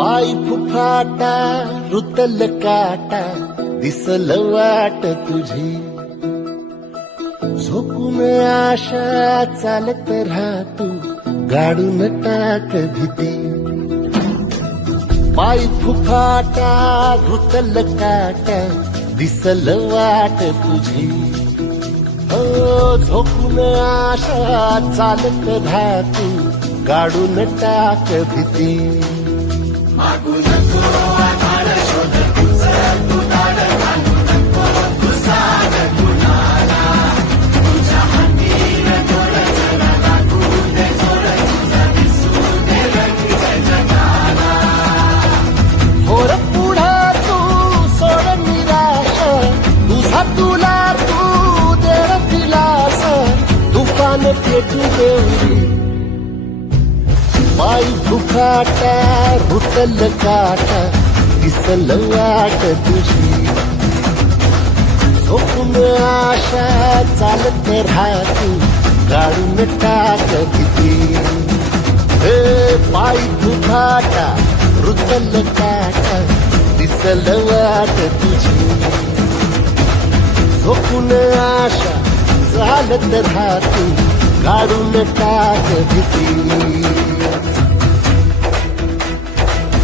पाय फुफाटा रुतल काटा दिसल वाट तुझी झोपून आशा चालत राहतो गाडून टाक भीती पाय फुफाटा रुतल काटा दिसल वाट तुझी हो झोपून आशा चालत राहतो गाडून टाक भीती मागू नको आधार शोध तुझं तू दाड घालू नको तू साध कुणाला तुझ्या हातीन थोडं जरा लागू दे जोर तुझा दिसू दे रंग जगाला होर पुढा तू सोड निराश तुझा तुला तू दे दिलास तुफान पेटू देऊ पाय फुफाटा रुतल काटा दिसल वाट तुझी झोपून आशा चालत राहतो गाडून टाक भीती हे पाय फुफाटा रुतल काटा दिसल वाट तुझी झोपून आशा चालत राहतो गाडून टाक भीती